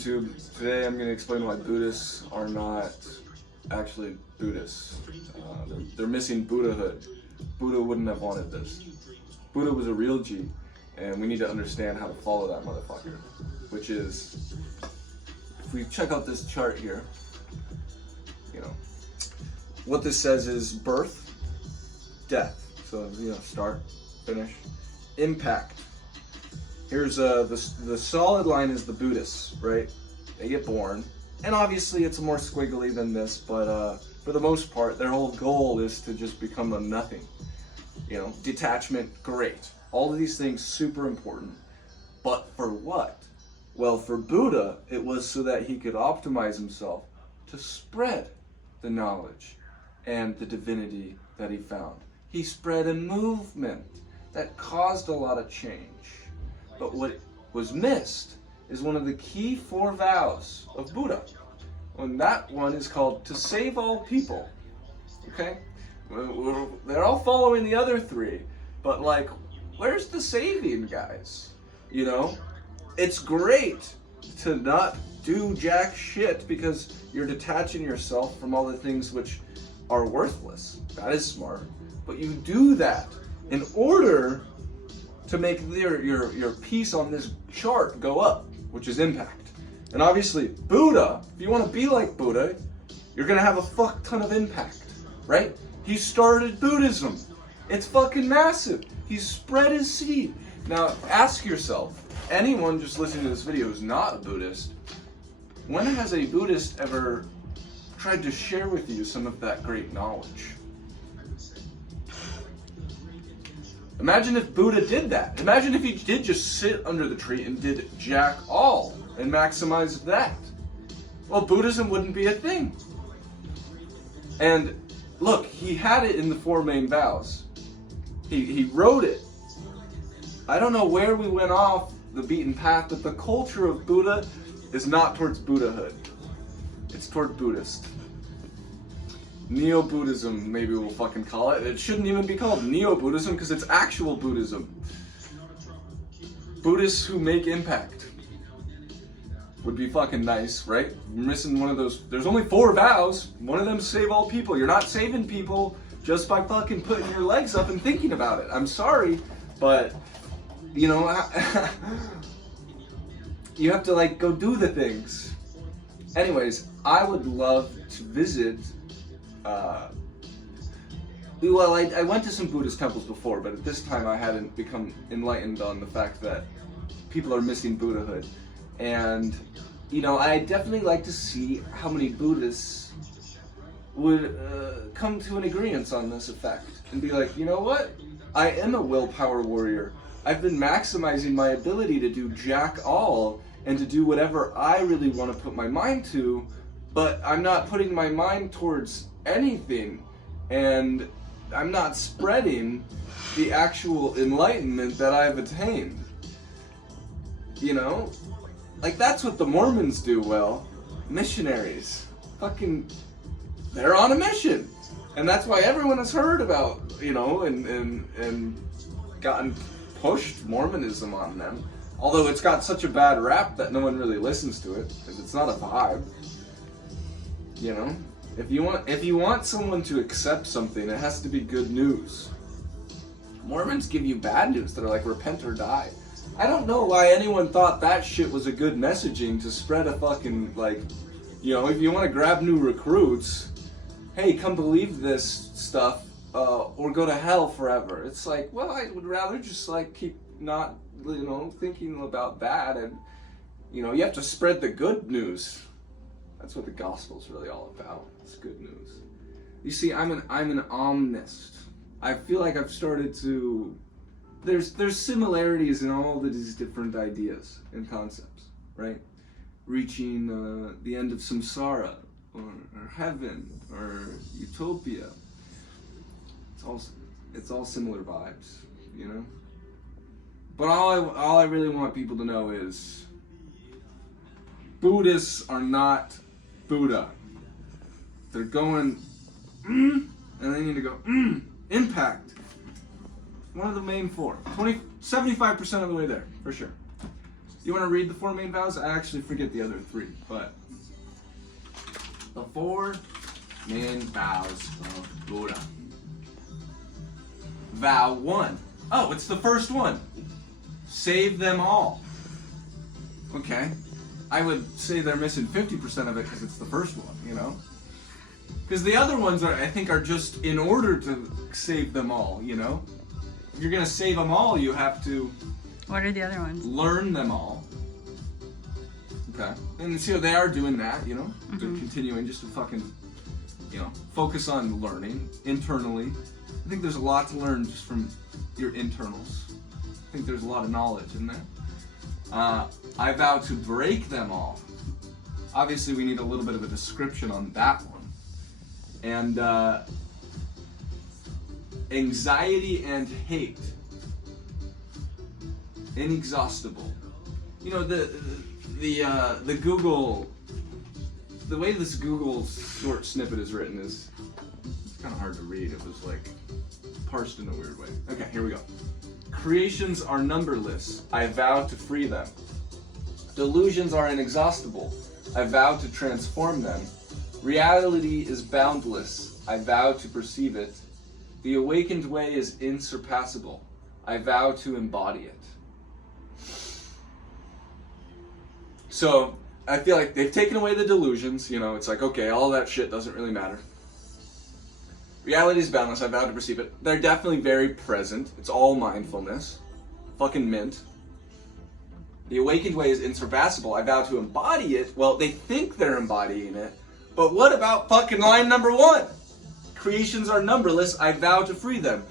YouTube. Today I'm going to explain why Buddhists are not actually Buddhists. They're missing Buddhahood. Buddha wouldn't have wanted this. Buddha was a real G, and we need to understand how to follow that motherfucker. Which is, if we check out this chart here, you know, what this says is birth, death. So, you know, start, finish, impact. Here's the solid line is the Buddhists, right? They get born, and obviously it's more squiggly than this, but for the most part, their whole goal is to just become a nothing. You know, detachment, great. All of these things, super important. But for what? Well, for Buddha, it was so that he could optimize himself to spread the knowledge and the divinity that he found. He spread a movement that caused a lot of change. But what was missed is one of the key 4 vows of Buddha. And that one is called to save all people. Okay? They're all following the other 3, but like, where's the saving, guys? You know? It's great to not do jack shit because you're detaching yourself from all the things which are worthless. That is smart. But you do that in order to make your piece on this chart go up, which is impact. And obviously, Buddha, if you want to be like Buddha, you're going to have a fuck ton of impact, right? He started Buddhism. It's fucking massive. He spread his seed. Now, ask yourself, anyone just listening to this video who's not a Buddhist, when has a Buddhist ever tried to share with you some of that great knowledge? Imagine if Buddha did that. Imagine if he did just sit under the tree and did jack all and maximize that. Well, Buddhism wouldn't be a thing. And look, he had it in the 4 main vows. He wrote it. I don't know where we went off the beaten path, but the culture of Buddha is not towards Buddhahood. It's toward Buddhist. Neo-Buddhism, maybe we'll fucking call it. It shouldn't even be called Neo-Buddhism because it's actual Buddhism. Buddhists who make impact would be fucking nice, right? You're missing one of those. There's only 4 vows. One of them save all people. You're not saving people just by fucking putting your legs up and thinking about it. I'm sorry, but you know, you have to like go do the things. Anyways, I would love to visit. Well, I went to some Buddhist temples before, but at this time I hadn't become enlightened on the fact that people are missing Buddhahood. And, you know, I'd definitely like to see how many Buddhists would come to an agreement on this effect and be like, you know what? I am a willpower warrior. I've been maximizing my ability to do jack all and to do whatever I really want to put my mind to, but I'm not putting my mind towards anything, and I'm not spreading the actual enlightenment that I've attained. You know? Like, that's what the Mormons do well. Missionaries. Fucking, they're on a mission. And that's why everyone has heard about, you know, and gotten pushed Mormonism on them. Although it's got such a bad rap that no one really listens to it, because it's not a vibe. You know? If you want someone to accept something, it has to be good news. Mormons give you bad news. They're like, repent or die. I don't know why anyone thought that shit was a good messaging to spread a fucking, like, you know, if you want to grab new recruits, hey, come believe this stuff, or go to hell forever. It's like, well, I would rather just, like, keep not, you know, thinking about that, and, you know, you have to spread the good news. That's what the gospel's really all about. It's good news. You see, I'm an omnist. I feel like I've started to. There's similarities in all of these different ideas and concepts, right? Reaching the end of samsara, or heaven, or utopia. It's all similar vibes, you know. But all I really want people to know is Buddhists are not Buddha. They're going, and they need to go, impact. One of the main 4. 75% of the way there, for sure. You want to read the 4 main vows? I actually forget the other 3, but the 4 main vows of Buddha. Vow 1. Oh, it's the first one. Save them all. Okay. I would say they're missing 50% of it because it's the first one, you know? Because the other ones, I think, are just in order to save them all, you know? If you're going to save them all, you have to... What are the other ones? Learn them all. Okay. And so they are doing that, you know? They're continuing just to fucking, you know, focus on learning internally. I think there's a lot to learn just from your internals. I think there's a lot of knowledge in there. I vow to break them all. Obviously, we need a little bit of a description on that one. And anxiety and hate. Inexhaustible. You know, the Google, the way this Google short snippet is written is kind of hard to read. It was like parsed in a weird way. Okay, here we go. Creations are numberless. I vow to free them. Delusions are inexhaustible. I vow to transform them. Reality is boundless. I vow to perceive it. The awakened way is insurpassable. I vow to embody it. So, I feel like they've taken away the delusions, you know, it's like, okay, all that shit doesn't really matter. Reality is boundless, I vow to perceive it. They're definitely very present. It's all mindfulness. Fucking mint. The awakened way is insurpassable. I vow to embody it. Well, they think they're embodying it. But what about fucking line number 1? Creations are numberless, I vow to free them.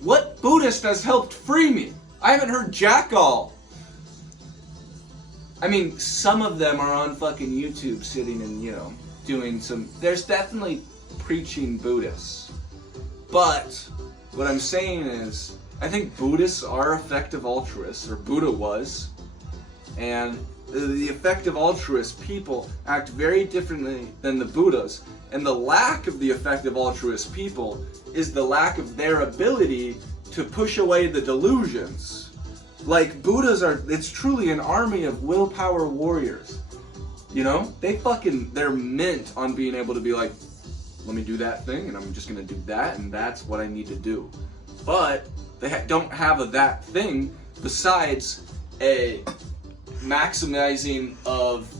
What Buddhist has helped free me? I haven't heard jack all. I mean, some of them are on fucking YouTube sitting and, you know, doing some... There's definitely preaching Buddhists. But what I'm saying is, I think Buddhists are effective altruists, or Buddha was. And the effective altruist people act very differently than the Buddhas. And the lack of the effective altruist people is the lack of their ability to push away the delusions. Like, Buddhas are, it's truly an army of willpower warriors. You know? They're mint on being able to be like, let me do that thing, and I'm just gonna do that, and that's what I need to do. But they don't have that thing besides a maximizing of,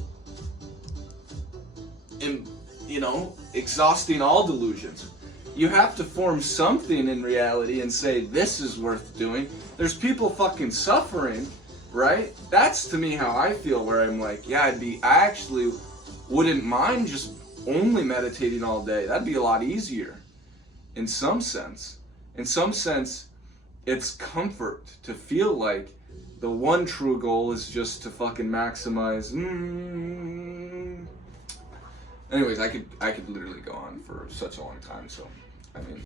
you know, exhausting all delusions. You have to form something in reality and say, this is worth doing. There's people fucking suffering, right? That's to me how I feel, where I'm like, yeah, I actually wouldn't mind just only meditating all day. That'd be a lot easier in some sense. In some sense, it's comfort to feel like the one true goal is just to fucking maximize. Anyways, I could literally go on for such a long time, so I mean,